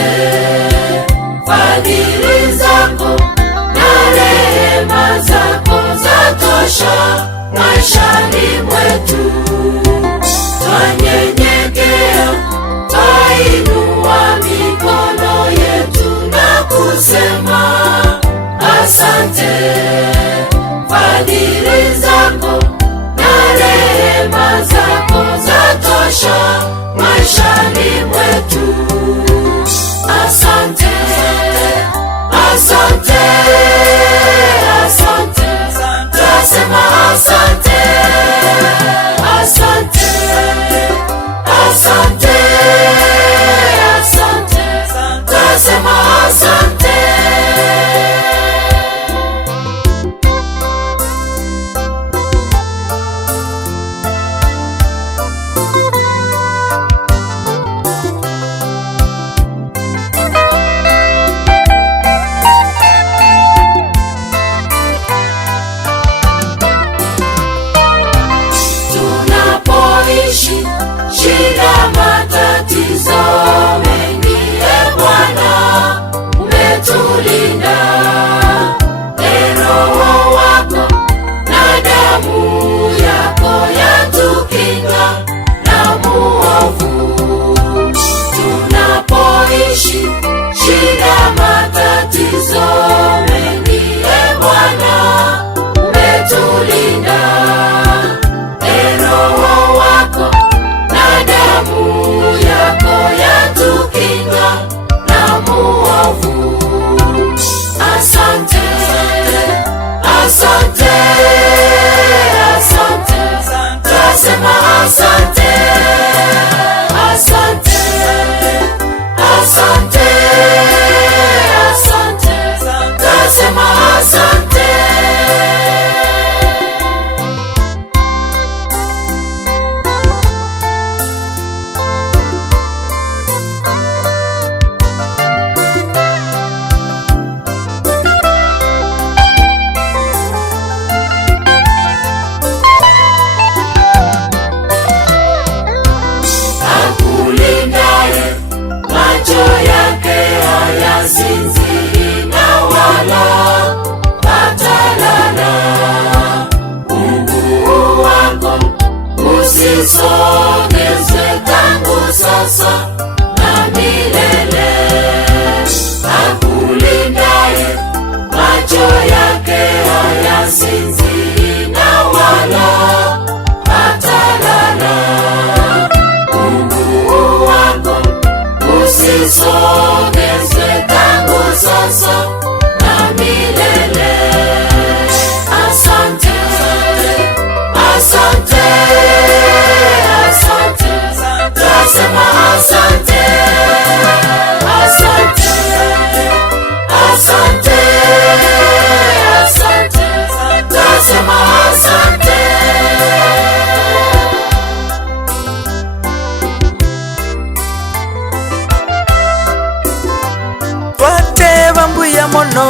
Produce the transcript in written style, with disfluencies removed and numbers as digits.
asante. Fadhili zako na rehema zako zatosha maishani mwetu. Twanyenyekea, twainua mikono yetu na kusema asante. Fadhili zako na rehema zako zatosha maishani mwetu. Asante, asante, asante, twasema asante, asante, asante, asante, twasema asante. Shida, matatizo mengi, e Bwana umetulinda. Roho wako na damu yako yatukinga na muovu. Tunapoishi shida, matatizo mengi, e Bwana umetulinda. Roho wako na damu yako yatukinga na muovu. Asante, asante, asante, twasema asante, asante, asante, asante, twasema asante. Hayasinzii na wala hatalala. Mguu wako usisogezwe tangu sasa na milele. Akulindaye macho yake hayasinzii na wala hatalala. Mguu wako usisogezwe tangu sasa na milele. Asante, asante, asante, twasema asante, asante, asante, asante, twasema asante. Twateba mbuya mono